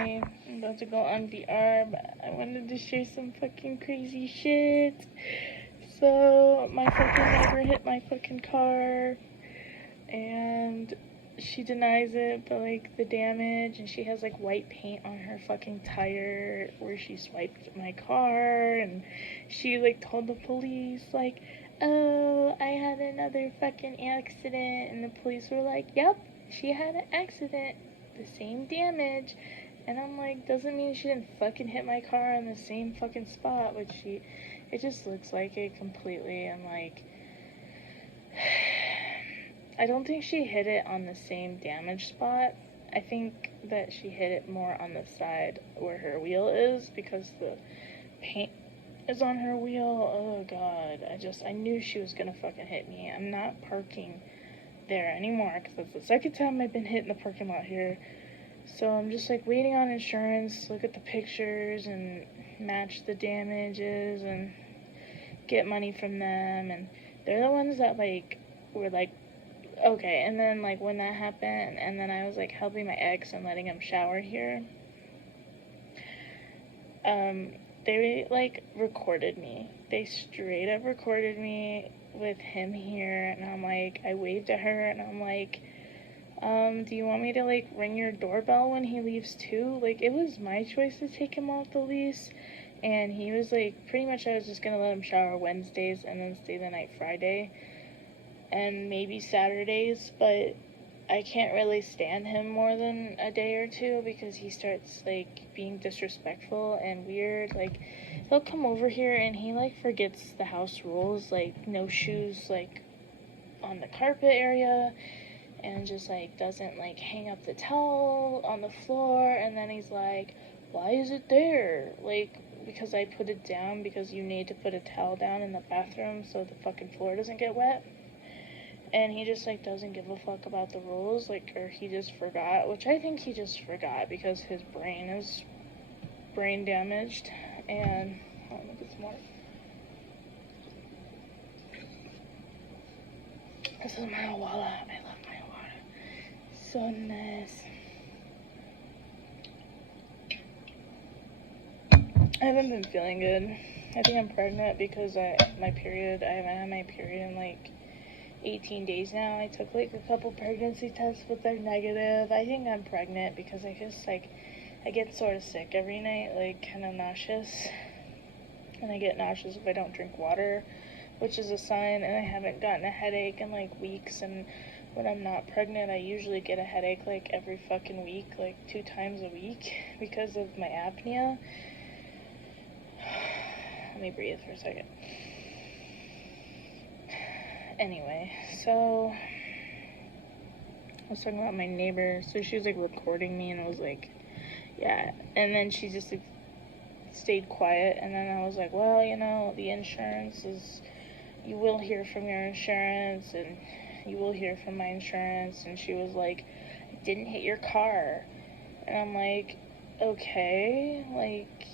Hi, I'm about to go on VR, but I wanted to share some fucking crazy shit. So, my fucking neighbor hit my fucking car, and she denies it, but like the damage, and she has like white paint on her fucking tire where she swiped my car, and she like told the police, like, oh, I had another fucking accident, and the police were like, yep, she had an accident, the same damage. And I'm like, doesn't mean she didn't fucking hit my car on the same fucking spot, which it just looks like it completely. And like, I don't think she hit it on the same damage spot. I think that she hit it more on the side where her wheel is, because the paint is on her wheel. Oh god, I knew she was gonna fucking hit me. I'm not parking there anymore, because that's the second time I've been hit in the parking lot here. So I'm just like waiting on insurance, look at the pictures and match the damages and get money from them. And they're the ones that like were like, okay. And then like when that happened, and then I was like helping my ex and letting him shower here, they like recorded me. They straight up recorded me with him here, and I'm like, I waved at her and I'm like, do you want me to like ring your doorbell when he leaves too? Like, it was my choice to take him off the lease, and he was like, pretty much I was just gonna let him shower Wednesdays and then stay the night Friday and maybe Saturdays, but I can't really stand him more than a day or two because he starts like being disrespectful and weird. Like, he'll come over here and he like forgets the house rules, like no shoes like on the carpet area, and just like doesn't like hang up the towel on the floor, and then he's like, why is it there? Like, because I put it down, because you need to put a towel down in the bathroom so the fucking floor doesn't get wet. And he just like doesn't give a fuck about the rules, like, or he just forgot, which I think he just forgot because his brain is brain damaged. And let me get some more. This is my water. I love my water. So nice. I haven't been feeling good. I think I'm pregnant because I haven't had my period in like 18 days now. I took like a couple pregnancy tests, but they're negative. I think I'm pregnant because I just like, I get sort of sick every night, like kind of nauseous. And I get nauseous if I don't drink water, which is a sign. And I haven't gotten a headache in like weeks. And when I'm not pregnant, I usually get a headache like every fucking week, like 2 times a week, because of my apnea. Let me breathe for a second. Anyway, so I was talking about my neighbor. So she was like recording me, and I was like, yeah. And then she just like stayed quiet. And then I was like, well, you know, the insurance is, you will hear from your insurance, and you will hear from my insurance. And she was like, I didn't hit your car. And I'm like, okay, like,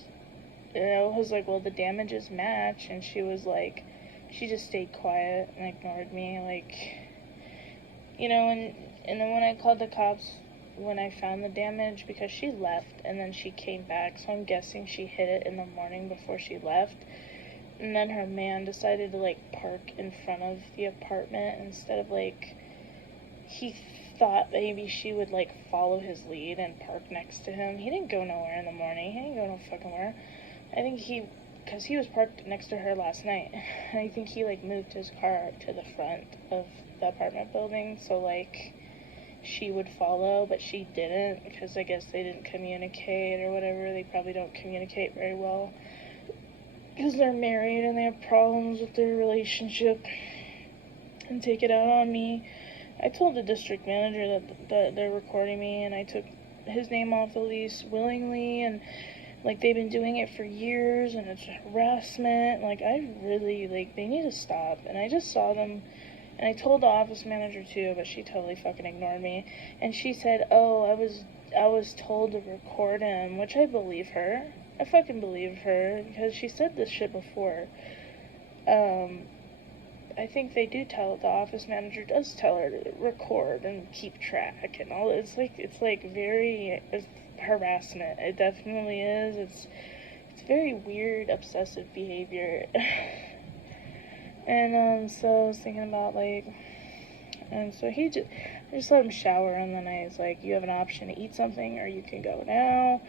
I was like, well, the damages match. And she was like, she just stayed quiet and ignored me, like, you know. And then when I called the cops, when I found the damage, because she left and then she came back, so I'm guessing she hit it in the morning before she left. And then her man decided to like park in front of the apartment instead of like, he thought maybe she would like follow his lead and park next to him. He didn't go nowhere in the morning. He didn't go no fucking where. I think because he was parked next to her last night, and I think he like moved his car to the front of the apartment building so like she would follow, but she didn't, because I guess they didn't communicate or whatever. They probably don't communicate very well because they're married and they have problems with their relationship and take it out on me. I told the district manager that they're recording me, and I took his name off the lease willingly, and like, they've been doing it for years, and it's harassment. Like, I really, like, they need to stop. And I just saw them, and I told the office manager too, but she totally fucking ignored me. And she said, oh, I was told to record him, which I believe her. I fucking believe her, because she said this shit before. I think they do tell, the office manager does tell her to record and keep track and all. It's like very, harassment. It definitely is. It's very weird, obsessive behavior. And so I was thinking about like, and so I just let him shower, and then I was like, you have an option to eat something, or you can go now.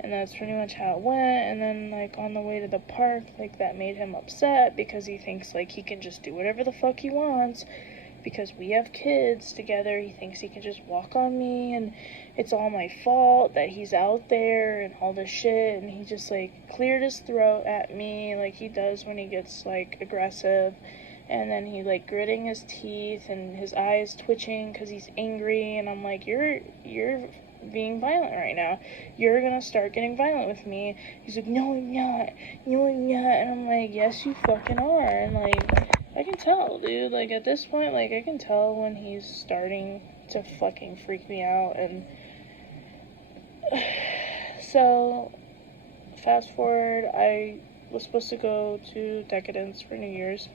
And that's pretty much how it went. And then, like, on the way to the park, like, that made him upset because he thinks, like, he can just do whatever the fuck he wants because we have kids together. He thinks he can just walk on me, and it's all my fault that he's out there and all this shit. And he just, like, cleared his throat at me like he does when he gets, like, aggressive. And then he, like, gritting his teeth and his eyes twitching because he's angry. And I'm like, you're being violent right now. You're gonna start getting violent with me. He's like, no, I'm not. No, I'm not. And I'm like, yes, you fucking are. And, like, I can tell, dude. Like, at this point, like, I can tell when he's starting to fucking freak me out. And so, fast forward, I was supposed to go to Decadence for New Year's.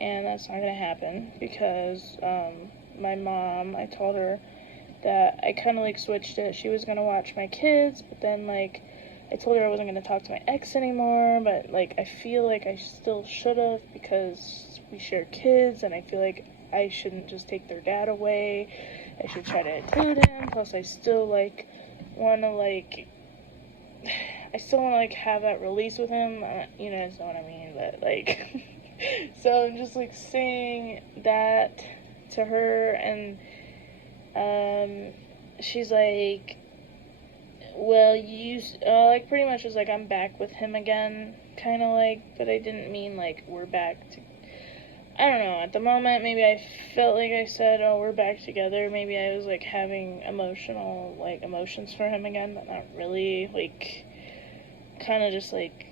And that's not gonna happen because my mom, I told her that I kind of, like, switched it. She was gonna watch my kids, but then, like, I told her I wasn't gonna talk to my ex anymore, but, like, I feel like I still should have because we share kids, and I feel like I shouldn't just take their dad away. I should try to include him, plus I still, like, want to, like, have that release with him. You know what I mean, but, like, so I'm just, like, saying that to her, and she's like, well, like, pretty much was like, I'm back with him again, kind of, like, but I didn't mean, like, we're back to, I don't know, at the moment, maybe I felt like I said, oh, we're back together, maybe I was, like, having emotions for him again, but not really, like, kind of just, like,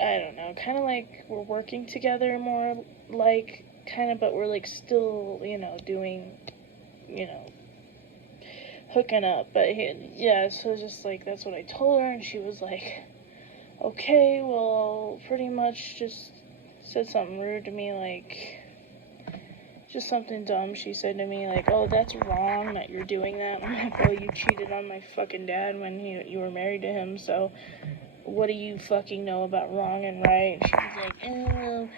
I don't know, kind of like we're working together more, like, kind of, but we're, like, still, doing, hooking up, but so just, like, that's what I told her, and she was like, okay, well, pretty much just said something rude to me, like, just something dumb. She said to me, like, oh, that's wrong that you're doing that. I'm like, well, you cheated on my fucking dad when you were married to him, so what do you fucking know about wrong and right? And she was like, oh,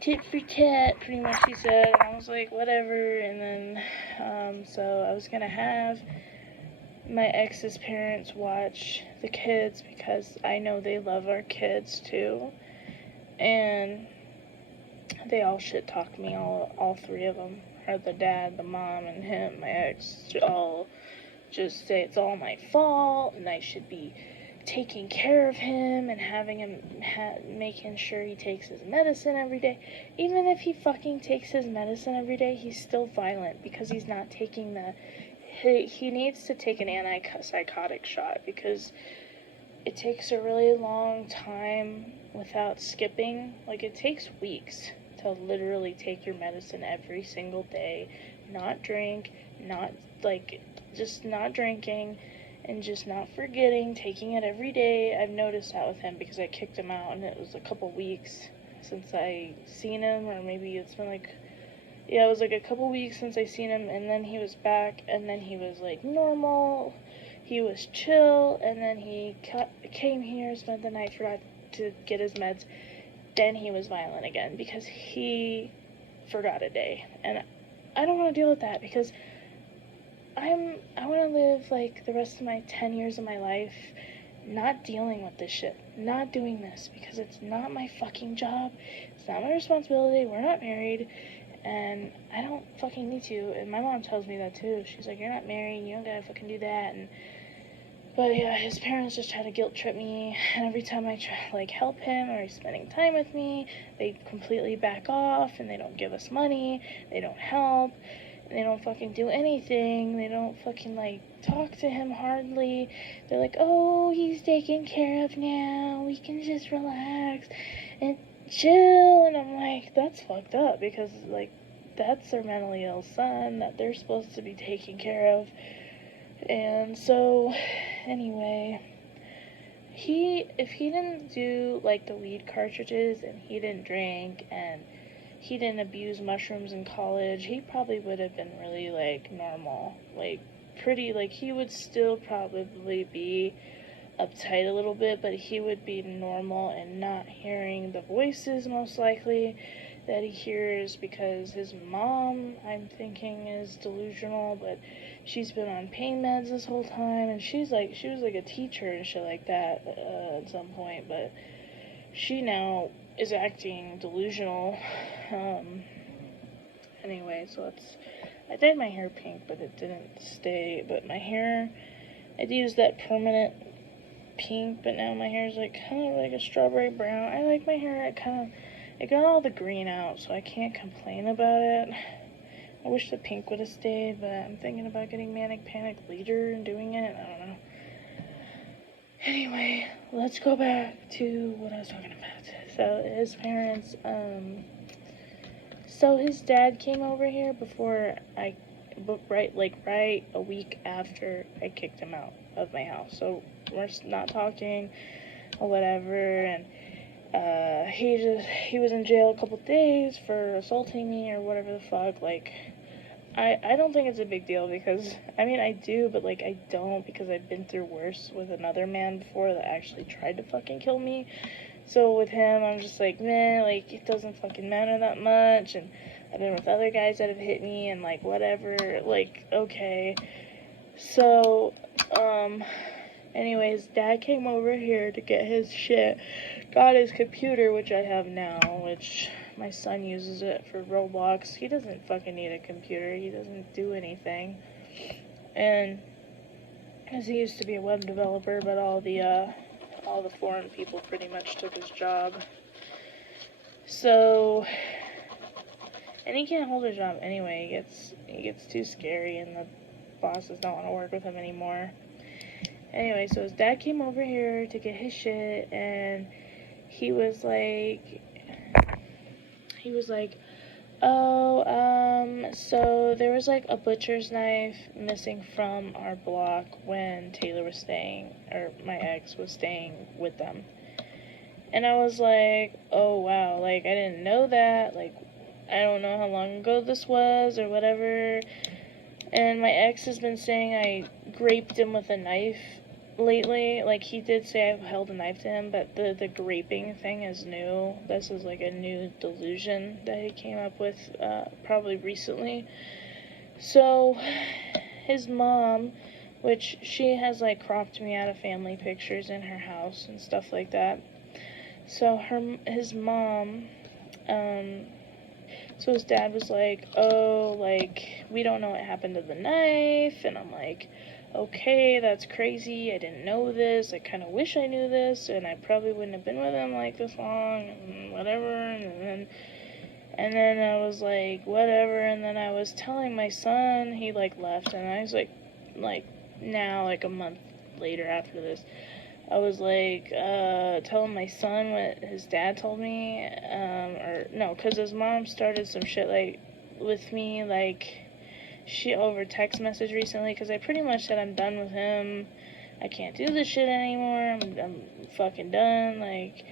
tit for tat, pretty much, she said, and I was like, whatever, and then, so I was gonna have my ex's parents watch the kids because I know they love our kids too, and they all shit talk me, all three of them, or the dad, the mom, and him, my ex, all just say it's all my fault, and I should be taking care of him and having him making sure he takes his medicine every day. Even if he fucking takes his medicine every day, he's still violent because he's not taking he needs to take an antipsychotic shot because it takes a really long time without skipping. Like, it takes weeks to literally take your medicine every single day, not drink, not, like, just not drinking, and just not forgetting, taking it every day. I've noticed that with him because I kicked him out, and it was a couple weeks since I seen him, or maybe it's been, like, it was, like, a couple weeks since I seen him, and then he was back, and then he was, like, normal, he was chill, and then he came here, spent the night, forgot to get his meds, then he was violent again, because he forgot a day, and I don't want to deal with that, because I want to live, like, the rest of my 10 years of my life not dealing with this shit, not doing this, because it's not my fucking job, it's not my responsibility, we're not married, and I don't fucking need to, and my mom tells me that too. She's like, you're not married, you don't gotta fucking do that, but yeah, his parents just try to guilt trip me, and every time I try to, like, help him, or he's spending time with me, they completely back off, and they don't give us money, they don't help, they don't fucking do anything, they don't fucking, like, talk to him hardly, they're like, oh, he's taken care of now, we can just relax, and chill, and I'm like, that's fucked up, because, like, that's their mentally ill son that they're supposed to be taking care of, and so, anyway, if he didn't do, like, the weed cartridges, and he didn't drink, and he didn't abuse mushrooms in college, he probably would have been really, like, normal, like, pretty, like, he would still probably be uptight a little bit, but he would be normal and not hearing the voices, most likely, that he hears, because his mom, I'm thinking, is delusional, but she's been on pain meds this whole time, and she was like a teacher and shit like that at some point, but she now is acting delusional. Anyway, so I dyed my hair pink, but it didn't stay, but my hair, I'd used that permanent pink, but now my hair is like kind of like a strawberry brown. I like my hair, it got all the green out, so I can't complain about it. I wish the pink would have stayed, but I'm thinking about getting manic panic later and doing it. I don't know. Anyway, let's go back to what I was talking about. So his parents, so his dad came over here right a week after I kicked him out of my house. So we're not talking or whatever, and he was in jail a couple days for assaulting me or whatever the fuck. Like, I don't think it's a big deal, because, I mean, I do, but, like, I don't, because I've been through worse with another man before that actually tried to fucking kill me. So with him, I'm just like, man, like, it doesn't fucking matter that much, and I've been with other guys that have hit me, and, like, whatever, like, okay. So, anyways, dad came over here to get his shit, got his computer, which I have now, which my son uses it for Roblox. He doesn't fucking need a computer, he doesn't do anything, and, because he used to be a web developer, but all the foreign people pretty much took his job. So, and he can't hold a job anyway. He gets too scary, and the bosses don't want to work with him anymore. Anyway, so his dad came over here to get his shit, and he was like, oh, so there was like a butcher's knife missing from our block when Taylor was staying, or my ex was staying with them. And I was like, oh wow, like, I didn't know that, like, I don't know how long ago this was, or whatever. And my ex has been saying I graped him with a knife lately. Like, he did say I held a knife to him, but the graping thing is new. This is like a new delusion that he came up with, probably recently. So, his mom, which she has, like, cropped me out of family pictures in her house and stuff like that. So, his mom, so his dad was like, oh, like, we don't know what happened to the knife, and I'm like, okay, that's crazy, I didn't know this, I kind of wish I knew this, and I probably wouldn't have been with him, like, this long, and whatever, and then I was like, whatever, and then I was telling my son, he, like, left, and I was like, now, like, a month later after this, I was like, telling my son what his dad told me, because his mom started some shit, like, with me, like, she over text message recently, because I pretty much said I'm done with him, I can't do this shit anymore, I'm fucking done, like,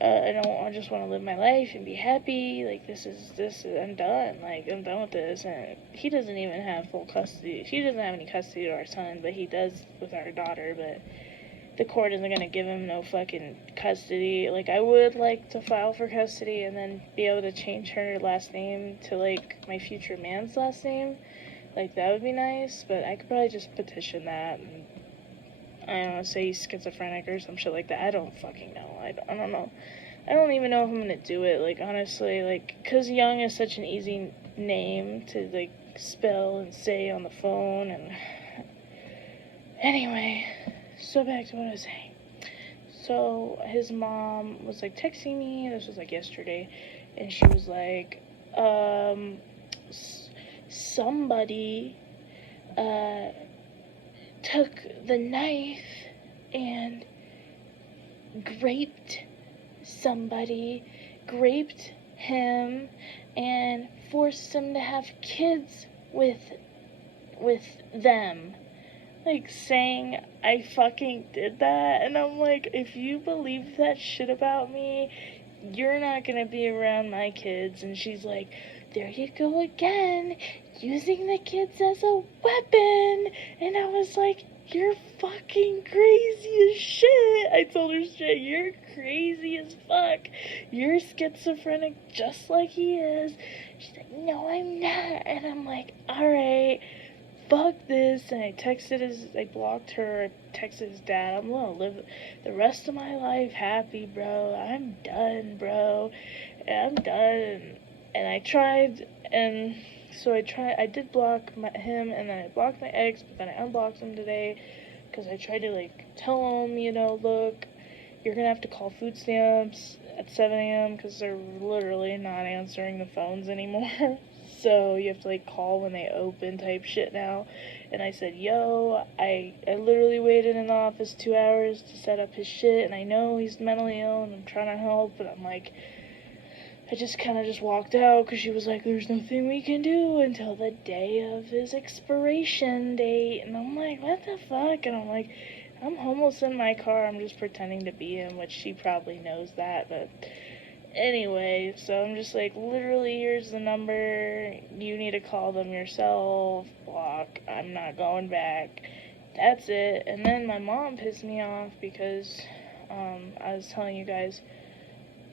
I just want to live my life and be happy, like, I'm done, like, I'm done with this, and he doesn't even have full custody, she doesn't have any custody of our son, but he does with our daughter, but the court isn't gonna give him no fucking custody. Like, I would like to file for custody and then be able to change her last name to, like, my future man's last name. Like, that would be nice, but I could probably just petition that and, I don't know, say he's schizophrenic or some shit like that. I don't fucking know. I don't know. I don't even know if I'm gonna do it, like, honestly, like, 'cause Young is such an easy name to, like, spell and say on the phone, and anyway, so back to what I was saying. So his mom was, like, texting me, this was, like, yesterday, and she was like, somebody, took the knife and graped him, and forced him to have kids with them. Like, saying I fucking did that, and I'm like, if you believe that shit about me, you're not gonna be around my kids. And she's like, there you go again, using the kids as a weapon. And I was like, you're fucking crazy as shit. I told her straight, you're crazy as fuck. You're schizophrenic just like he is. She's like, no, I'm not. And I'm like, alright, fuck this. And I blocked her, I texted his dad, I'm gonna live the rest of my life happy, bro. I'm done, bro. I'm done. And I tried, and so I did block him, and then I blocked my ex, but then I unblocked him today, because I tried to, like, tell him, you know, look, you're gonna have to call food stamps at 7 a.m., because they're literally not answering the phones anymore, so you have to, like, call when they open type shit now, and I said, yo, I literally waited in the office 2 hours to set up his shit, and I know he's mentally ill, and I'm trying to help, but I'm like, I just kind of just walked out because she was like, there's nothing we can do until the day of his expiration date. And I'm like, what the fuck? And I'm like, I'm homeless in my car. I'm just pretending to be him, which she probably knows that. But anyway, so I'm just like, literally, here's the number. You need to call them yourself. Block. I'm not going back. That's it. And then my mom pissed me off because I was telling you guys.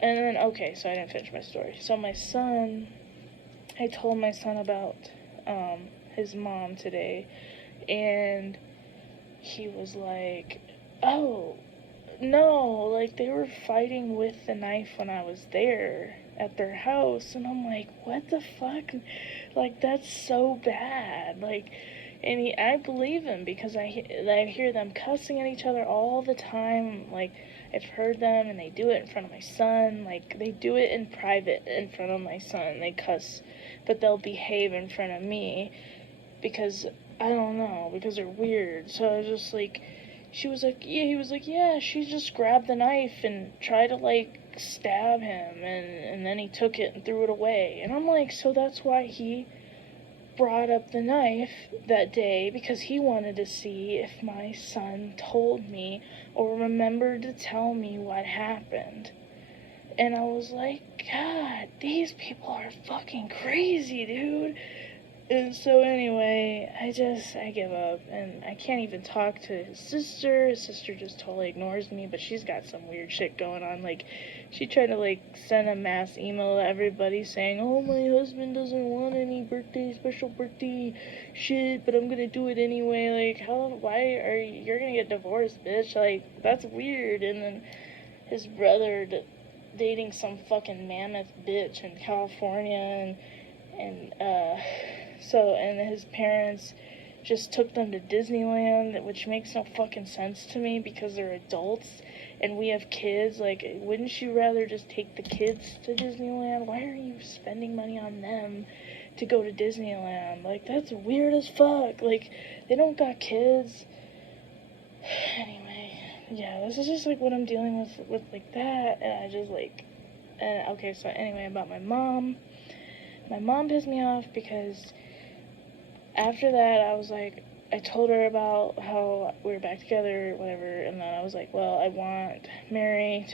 And then, okay, so I didn't finish my story. So I told my son about his mom today, and he was like, oh, no, like, they were fighting with the knife when I was there at their house, and I'm like, what the fuck? Like, that's so bad, like, and I believe him, because I hear them cussing at each other all the time, like, I've heard them, and they do it in front of my son. Like, they do it in private in front of my son. They cuss, but they'll behave in front of me because, I don't know, because they're weird. So I was just like, he was like, yeah, she just grabbed the knife and tried to, like, stab him, and then he took it and threw it away. And I'm like, so that's why he brought up the knife that day, because he wanted to see if my son told me or remembered to tell me what happened. And I was like, God, these people are fucking crazy, dude. And so anyway, I give up, and I can't even talk to his sister. His sister just totally ignores me, but she's got some weird shit going on. Like, she tried to, like, send a mass email to everybody saying, oh, my husband doesn't want any special birthday shit, but I'm gonna do it anyway. Like, you're gonna get divorced, bitch. Like, that's weird. And then his brother dating some fucking mammoth bitch in California, and his parents just took them to Disneyland, which makes no fucking sense to me because they're adults and we have kids. Like, wouldn't you rather just take the kids to Disneyland? Why are you spending money on them to go to Disneyland? Like, that's weird as fuck. Like, they don't got kids. Anyway, yeah, this is just, like, what I'm dealing with like, that, and I just, like, okay, so anyway, about my mom. My mom pissed me off because after that, I was like, I told her about how we were back together, whatever, and then I was like, well, I want Mary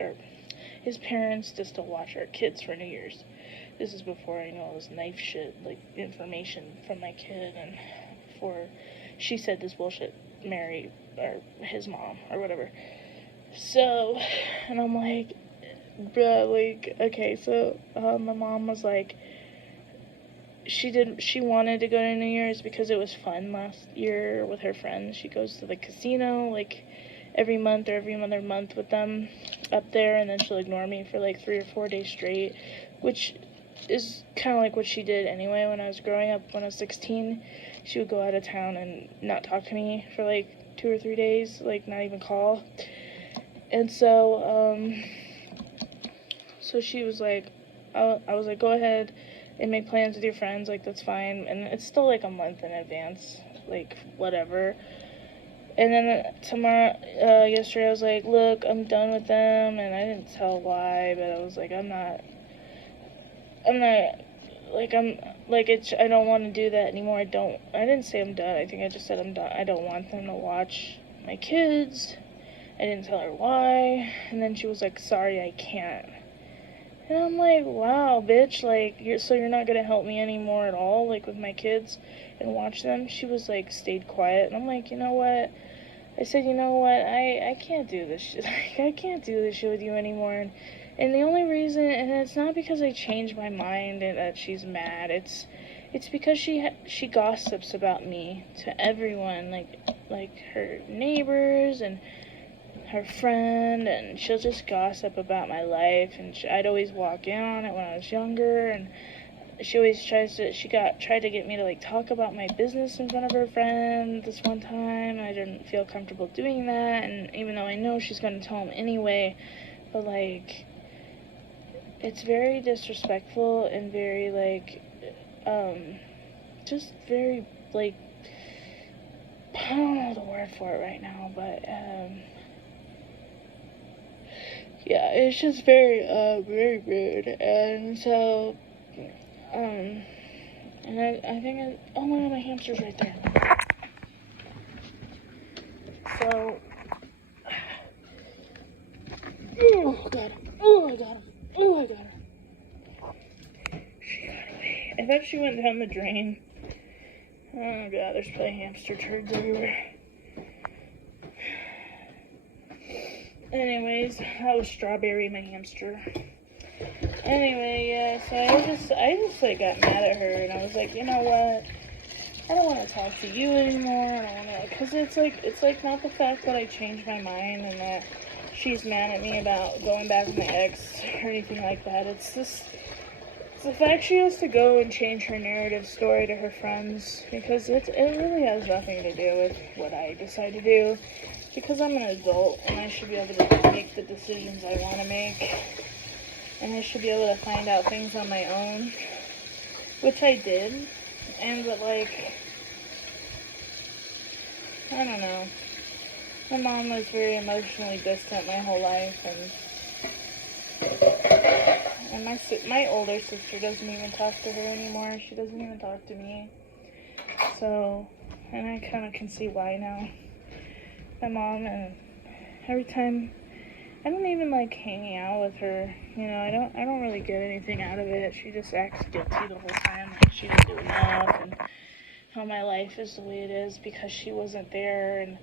or his parents just to watch our kids for New Year's. This is before I know all this knife shit, like, information from my kid, and before she said this bullshit, Mary, or his mom, or whatever. So, and I'm like, bruh, like, okay, so, my mom was like, she wanted to go to New Year's because it was fun last year with her friends. She goes to the casino, like, every month or every other month with them up there, and then she'll ignore me for, like, 3 or 4 days straight, which is kind of like what she did anyway when I was growing up. When I was 16, she would go out of town and not talk to me for, like, 2 or 3 days, like, not even call. And so, so she was like, I was like, go ahead and make plans with your friends, like, that's fine, and it's still, like, a month in advance, like, whatever. And then yesterday I was like, look, I'm done with them, and I didn't tell why, but I was like, I don't want to do that anymore. I didn't say I'm done. I think I just said I'm done. I don't want them to watch my kids. I didn't tell her why, and then she was like, sorry, I can't. And I'm like, wow, bitch, like, you're not gonna help me anymore at all, like, with my kids and watch them? She was, like, stayed quiet, and I'm like, you know what? I said, you know what, I can't do this shit, like, I can't do this shit with you anymore, and the only reason, and it's not because I changed my mind and that she's mad, it's because she gossips about me to everyone, like her neighbors and her friend, and she'll just gossip about my life, and I'd always walk in on it when I was younger, and she always tried to get me to, like, talk about my business in front of her friend this one time. I didn't feel comfortable doing that, and even though I know she's going to tell him anyway, but, like, it's very disrespectful and very, like, just very, like, I don't know the word for it right now, but, yeah, it's just very, very rude, and so, and I think oh my god, my hamster's right there. So, oh, got him. Oh, I got him. Oh, I got him. She got away. I thought she went down the drain. Oh god, there's probably hamster turds everywhere. Anyways, that was Strawberry, my hamster. Anyway, yeah, so I just like got mad at her, and I was like, you know what? I don't want to talk to you anymore. I don't want to, because it's like not the fact that I changed my mind and that she's mad at me about going back with my ex or anything like that. It's the fact she has to go and change her narrative story to her friends, because it really has nothing to do with what I decide to do, because I'm an adult and I should be able to make the decisions I want to make, and I should be able to find out things on my own, which I did, but like, I don't know. My mom was very emotionally distant my whole life, and my older sister doesn't even talk to her anymore. She doesn't even talk to me. So, and I kind of can see why now. My mom, and every time, I don't even like hanging out with her. You know, I don't really get anything out of it. She just acts guilty the whole time, like she didn't do enough, and how my life is the way it is because she wasn't there, and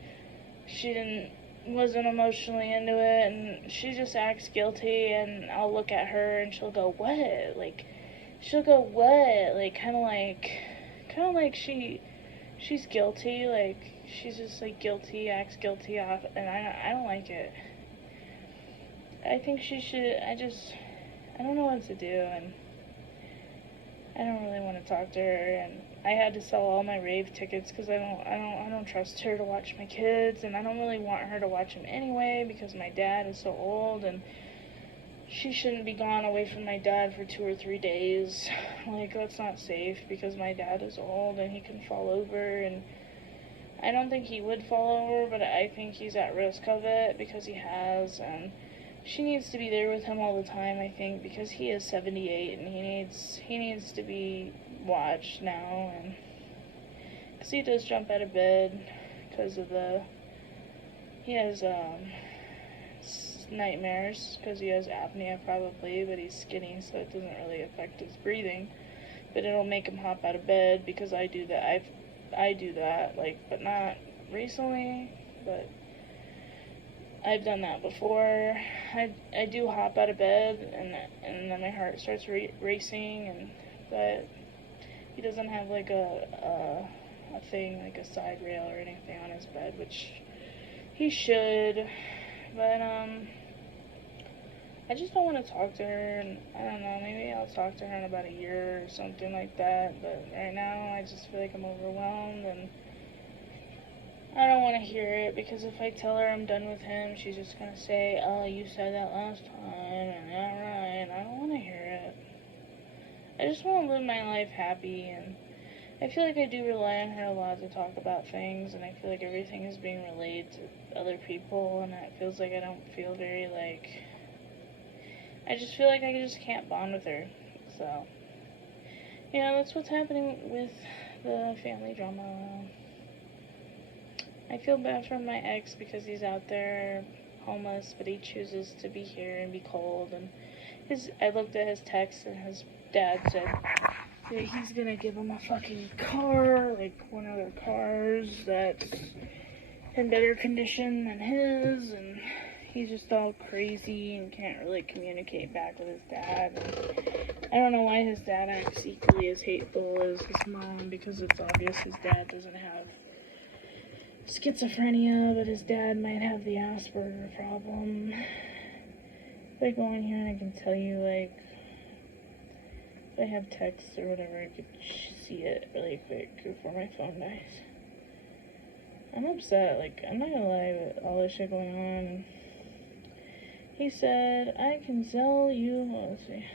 she wasn't emotionally into it, and she just acts guilty, and I'll look at her and she'll go, what? Like, she'll go, what? Like, kind of like she's guilty, like, she's just, like, guilty, acts guilty off, and I don't like it. I think she should, I don't know what to do, and I don't really want to talk to her, and I had to sell all my rave tickets because I don't trust her to watch my kids, and I don't really want her to watch them anyway because my dad is so old, and she shouldn't be gone away from my dad for 2 or 3 days. Like, that's not safe because my dad is old and he can fall over, and I don't think he would fall over, but I think he's at risk of it because he has, and she needs to be there with him all the time, I think, because he is 78 and he needs to be watched now, and because he does jump out of bed because of he has nightmares because he has apnea probably, but he's skinny, so it doesn't really affect his breathing, but it'll make him hop out of bed because I do that. I do that, like, but not recently, but I've done that before. I do hop out of bed, and then my heart starts racing, but he doesn't have like a thing, like a side rail or anything on his bed, which he should, but I just don't want to talk to her, and I don't know, maybe I'll talk to her in about a year or something like that, but right now I just feel like I'm overwhelmed, and I don't want to hear it, because if I tell her I'm done with him, she's just going to say, oh, you said that last time, and alright, and I don't want to hear it. I just want to live my life happy, and I feel like I do rely on her a lot to talk about things, and I feel like everything is being relayed to other people, and it feels like I don't feel very, like, I just feel like I just can't bond with her, so, yeah, that's what's happening with the family drama. I feel bad for my ex because he's out there homeless, but he chooses to be here and be cold, and I looked at his text and his dad said that he's gonna give him a fucking car, like one of their cars that's in better condition than his, and he's just all crazy and can't really communicate back with his dad. And I don't know why his dad acts equally as hateful as his mom, because it's obvious his dad doesn't have schizophrenia, but his dad might have the Asperger problem. If I go in here and I can tell you, like, if I have texts or whatever, I could see it really quick before my phone dies. I'm upset, like, I'm not gonna lie, with all this shit going on. He said, I can sell you, let's see.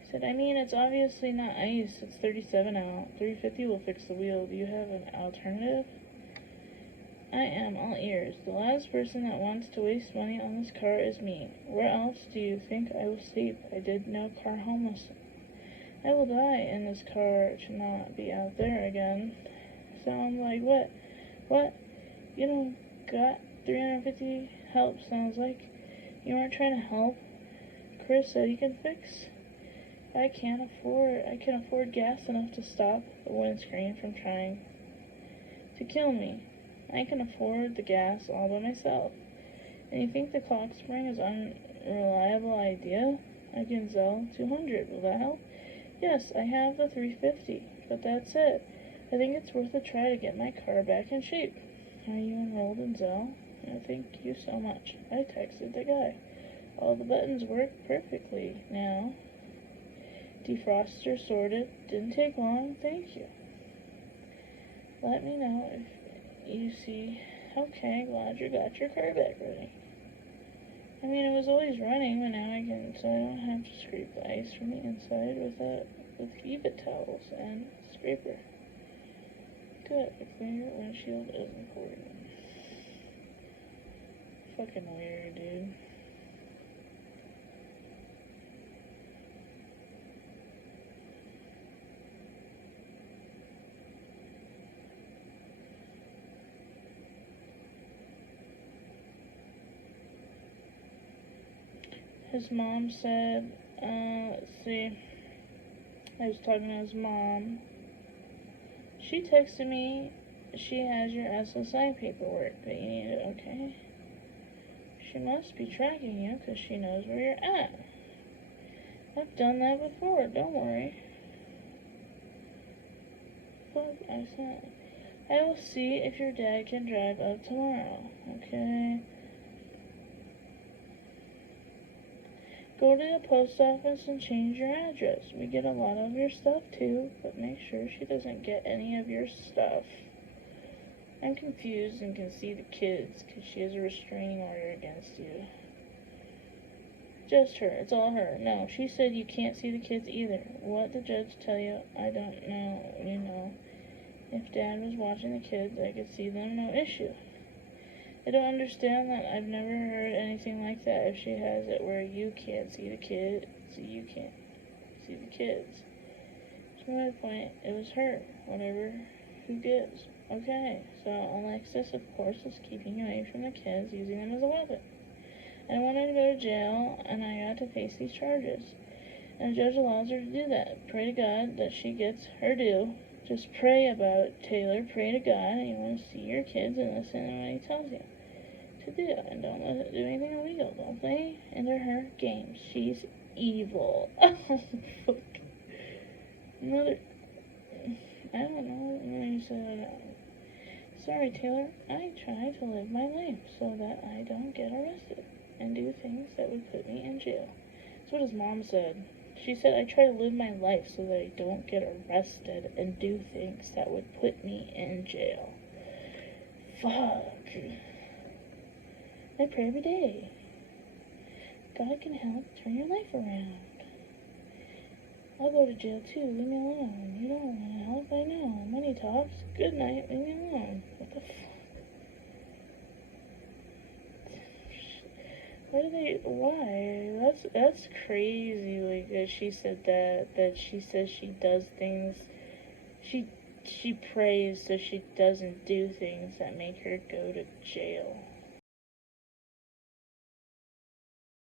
He said, I mean, it's obviously not ice, it's 37 out. 350 will fix the wheel. Do you have an alternative? I am all ears. The last person that wants to waste money on this car is me. Where else do you think I will sleep? I did no car homelessness. I will die in this car to not be out there again. Sound like what? What? You don't got 350 help, sounds like. You aren't trying to help. Chris said he can fix. I can afford gas enough to stop the windscreen from trying to kill me. I can afford the gas all by myself. And you think the clock spring is an unreliable idea? I can sell 200. Will that help? Yes, I have the 350, but that's it. I think it's worth a try to get my car back in shape. Are you enrolled in Zelle? No, thank you so much. I texted the guy. All the buttons work perfectly now. Defroster sorted. Didn't take long. Thank you. Let me know if you see. Okay, glad you got your car back running. I mean, it was always running, but now I can, so I don't have to scrape the ice from the inside with Eva towels and scraper. Good, a clear windshield is important. Fucking weird, dude. His mom said, let's see, I was talking to his mom. She texted me, she has your SSI paperwork that you need it, okay? She must be tracking you because she knows where you're at. I've done that before, don't worry. Fuck, I said, I will see if your dad can drive up tomorrow, okay? Go to the post office and change your address. We get a lot of your stuff too, but make sure she doesn't get any of your stuff. I'm confused and can see the kids because she has a restraining order against you. Just her. It's all her. No, she said you can't see the kids either. What did the judge tell you? I don't know. You know, if Dad was watching the kids, I could see them, no issue. I don't understand that. I've never heard anything like that. If she has it where you can't see the kids, you can't see the kids. To my point, it was her. Whatever. Who gives? Okay, so Alexis, of course, is keeping away from the kids, using them as a weapon. I wanted to go to jail, and I got to face these charges. And the judge allows her to do that. Pray to God that she gets her due. Just pray about it, Taylor. Pray to God that you want to see your kids and listen to what he tells you to do. And don't let it do anything illegal. Don't play into her games. She's evil. Oh, fuck. Another... I don't know what you said. Sorry, Taylor. I try to live my life so that I don't get arrested and do things that would put me in jail. That's what his mom said. She said, I try to live my life so that I don't get arrested and do things that would put me in jail. Fuck. I pray every day. God can help turn your life around. I'll go to jail too. Leave me alone. You don't want to help, I know. Money talks. Good night. Leave me alone. What the fuck? Why? That's crazy, like, that she said that she says she does things, she prays so she doesn't do things that make her go to jail.